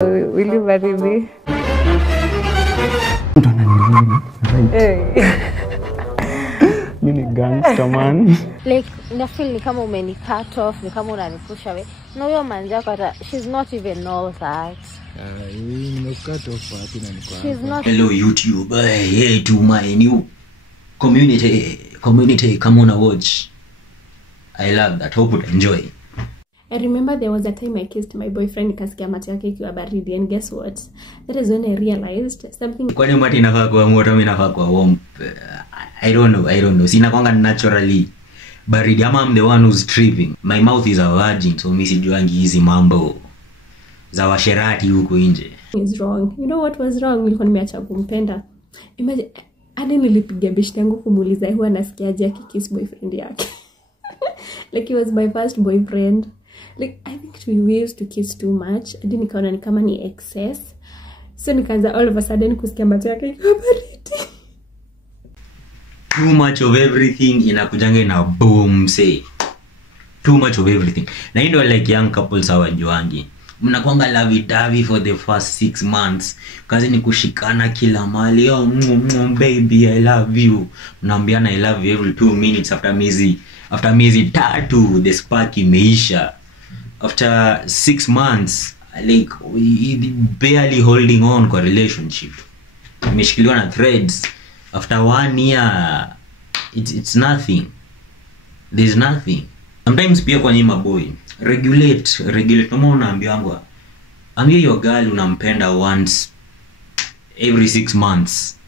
Will you marry me? Mini gangster man. Like na feel ni kama umeni cut off, ni kama unanipush away. No, your man jaka, she's not even know that. She's not. Hello YouTube, hey to my new community, come on a watch. I love that, hope you enjoy. I remember there was a time I kissed my boyfriend nikasikia mate yake ikiwa baridi, and guess what? That is when I realized something. Kwani mate inafaa kuwa moto, mimi inafaa kuwa warm? I don't know. Sina kwanga naturally baridi, ama I'm the one who's tripping. My mouth is a virgin, so mimi sijuangi hizi mambo za washerati huko nje. Is wrong. You know what was wrong? Nilikuwa nimeacha kumpenda. Imagine hadi nilipiga beshte yangu kumuuliza huwa anasikiaje akikiss boyfriend yake. Like he was my first boyfriend. Like I think we used to kiss too much. Hadi nikaona ni kama ni excess. So nikaanza all of a sudden kusikia mate yake ikiwa baridi. Too much of everything inakujanga ina boom say. Too much of everything. Na ndio like young couples hawajuangi. Mnakuanga lovey-dovey for the first 6 months. Kazi ni kushikana kila mali. Oh, baby, I love you. Mnaambiana I love you every 2 minutes after miezi 3 the spark imeisha. After 6 months, like barely holding on kwa relationship. Imeshikiliwa na threads. After 1 year, it's nothing. There's nothing. Sometimes pia kwa nyima boy, regulate kama unaambiwa ambia your girl unampenda once every 6 months.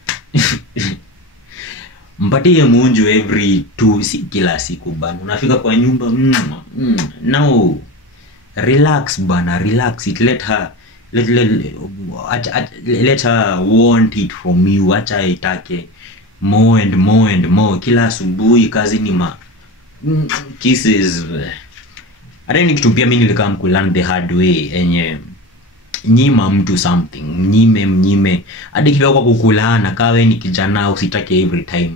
Mpatie munju every 2, si kila siku bana. Unafika kwa nyumba no. Relax bana, relax it. Let her want it from you. Acha itake more and more. Kila asubuhi kazi ni kisses. I don't need to pia mimi nilikam ku learn the hard way enye nyima mtu something mnyime hadi kiwa kwa kukulana kawe ni kijana usitake every time.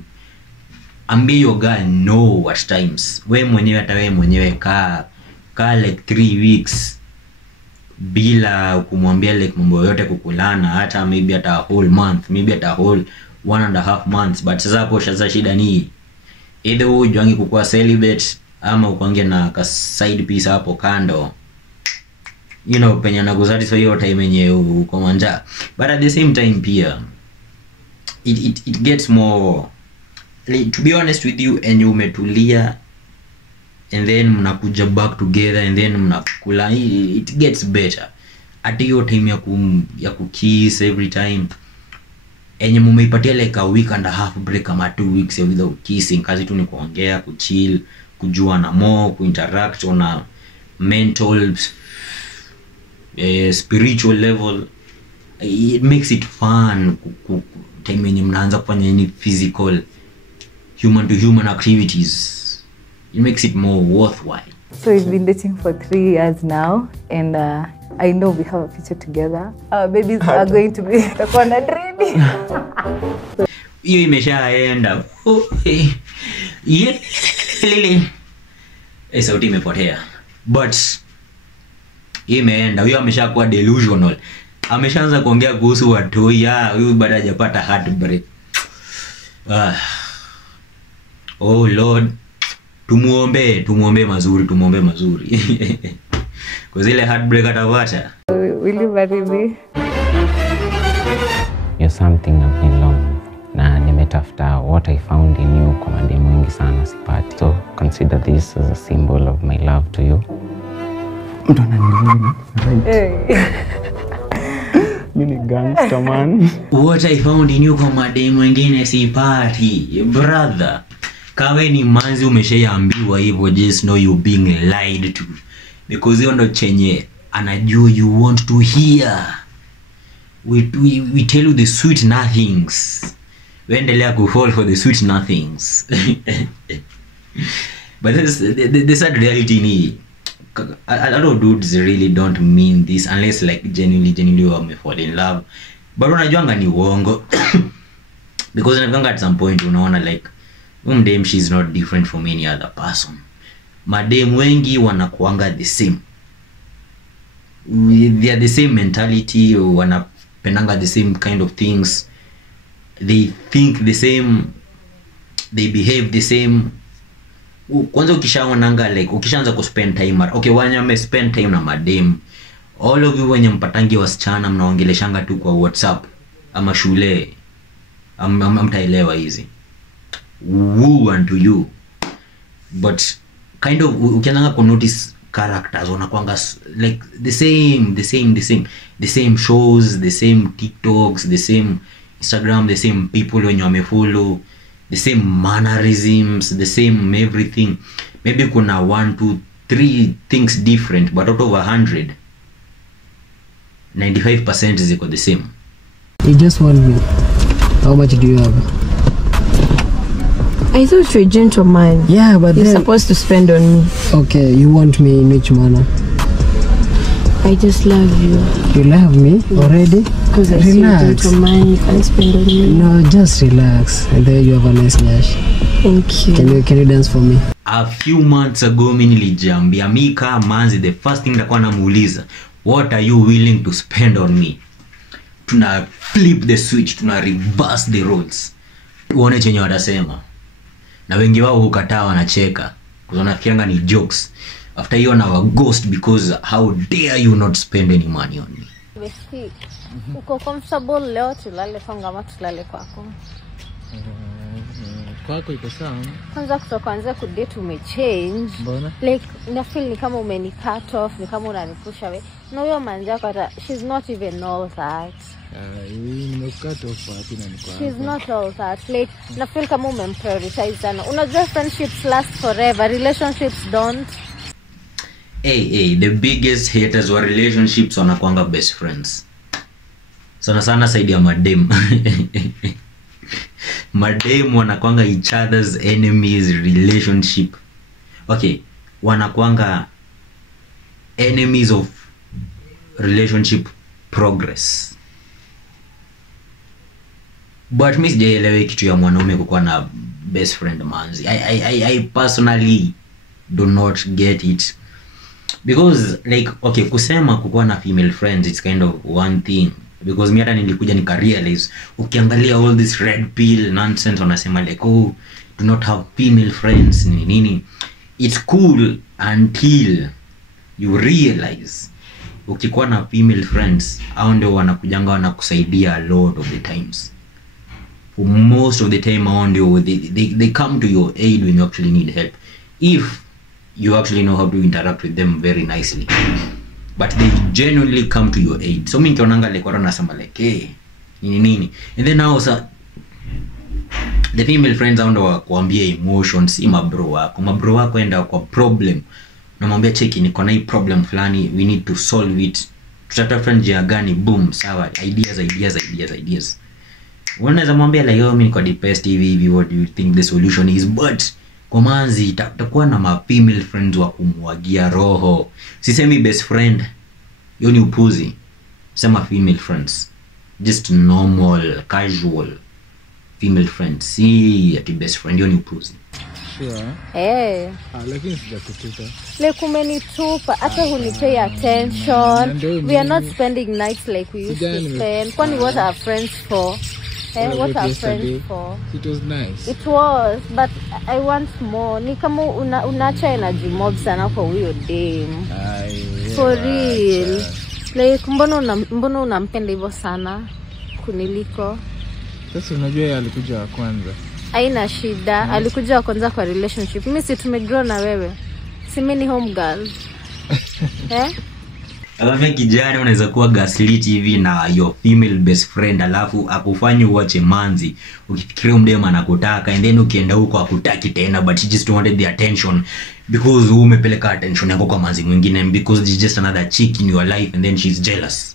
Ambie your girl no at times. Wewe mwenyewe kaa like 3 weeks bila kumwambia like mambo yote kukulana, hata maybe hata a whole month, maybe hata a whole 1.5 months. But sasa hapo shida ni either ujuangi kukua celibate ama upange na ka side piece hapo kando, you know, penya na kusatisfy hiyo time yenye uko manja. But at the same time pia it gets more, like, to be honest with you, and umetulia and then mnakuja back together and then mnakula, it gets better. At hiyo time ya kukiss every time enye mumeipatia like a week and a half break ama 2 weeks without kissing, kazi tu ni kuongea, kuchill, kujua na more, kuinteract on a mental spiritual level. It makes it fun time yenye mnaanza kufanya any physical human to human activities. It makes it more worthwhile. So we've been dating for 3 years now, and I know we have a future together. Our babies are going to be the dreamy. Hiyo imeshaenda. Sauti imepotea. But imeenda. Huyo ameshakuwa delusional. Ameshaanza kuongea kuhusu watoi. Huyu bado hajapata heartbreak. Oh Lord. Tumuombe mazuri. Kwa zile heartbreak atapata. Will you marry me? You're something I've been longing for. Na nimetafuta what I found in you kwa mademu wengi sana sipati. So consider this as a symbol of my love to you. Mtu ananielewa, right? Mini gangster man. What I found in you kwa mademu wengine sipati, brother. Kawe ni manzi umeshaambiwa hivyo, just know you being lied to. Because hiyo ndo chenye anajua you want to hear. We tell you the sweet nothings. We endelea ku fall for the sweet nothings. But the sad reality ni a lot of dudes really don't mean this unless like genuinely wamefall in love. But unajuanga ni uongo. Because unafanga at some point unaona like damn, she's not different from any other person. Madem wengi wanakuanga the same. they are the same mentality, wanapendanga the same kind of things, they think the same, they behave the same. Kwanza ukishaonanga like ukishaanza kuspend time, okay, wanyame spend time na madem, all of you wenye mpatangi wasichana mnaongeleshanga tu kwa WhatsApp ama shule, mtaelewa hizi woo unto you. But kind of ukianza ku notice characters wanakuanga like the same shows, the same TikToks, the same Instagram, the same people when you wamefollow, the same mannerisms, the same everything. Maybe kuna 1, 2, 3 things different, but out of 100, 95% ziko the same. You just want me. How much do you have? I thought you're a gentleman. Yeah, but You're then... supposed to spend on me. Okay, you want me in which manner? I just love you. You love me already? Because I see a gentleman, you can spend on me. No, just relax. And then you have a nice nyash. Thank you. Can you dance for me? A few months ago mimi nilijambia Mika manzi, the first thing ndakuwa namuuliza, what are you willing to spend on me? Tuna flip the switch, tuna reverse the roles. Uone chenye watasema. Na wengi wao hukataa wanacheka. Kwa nafikirianga ni jokes. After hiyo na ghost because how dare you not spend any money on me. Basi, uko comfortable leo tulale kwangu ama tulale kwako? Kwako iko sawa? Kwanza kutokaanza kudate umechange. Mbona? Like na feel ni kama umeni cut off, ni kama unanipusha we. Na huyo manzi yako hata she's not even all that. Nimekata off wapi na niko hapa. She's not all that. Like na feel kama umemprioritize sana. Unajua friendships last forever, relationships don't. Hey, the biggest haters wa relationships wanakuanga best friends. Sana side ya madem. Madem wanakuanga each other's enemies relationship. Okay, wanakuanga enemies of relationship progress. But mimi sijaelewa kitu ya mwanaume kukuwa na best friend manzi. I personally do not get it. Because like okay, kusema kukuwa na female friends it's kind of one thing, because mimi hata nilikuja nikarealize ukiangalia all this red pill nonsense wanasema like oh do not have female friends nini, it's cool until you realize ukikuwa na female friends hao ndio wanakujanga wanakusaidia a lot of the times. Most of the time hao ndio they come to your aid when you actually need help, if you actually know how to interact with them very nicely, but they genuinely come to your aid. So mimi nikionanga like watu wanasema like hey nini, and then now the female friends hao ndio kuambia emotions, si mabro wako enda kwa problem, namwambia cheki niko na hii problem fulani, we need to solve it, tutatafuta njia gani, boom sawa, ideas. Unaweza mwambia like oh mimi niko depressed hivi, what do you think the solution is, but kwa manzi takuwa na ma female friends wa kumwagia roho. Sisemi best friend, hiyo ni upuzi. Sema female friends, just normal casual female friends, si ati best friend, hiyo ni upuzi. Sure. Lakini sijakutupa. Like umenitupa, hata hunipay attention. We are not spending nights like we used to spend. Kwani what are friends for? What are friends for? It was nice. It was, but I want more. Ni kama unacha energy mob sana kwa huyo dem. For real. Like mbona unampenda hivyo sana kuniliko? Sasa unajua yeye alikuja wa kwanza. Haina shida, alikuja wa kwanza kwa relationship. Mimi si tumegrow na wewe. Si mimi ni home girl. Alafu kijana unaweza kuwa gaslit hivi na your female best friend, alafu akufanye uache manzi ukifikiria mdema anakutaka, and then ukienda huko akutaki tena, but she just wanted the attention because umepeleka attention yako kwa manzi mwingine, because she's just another chick in your life and then she's jealous.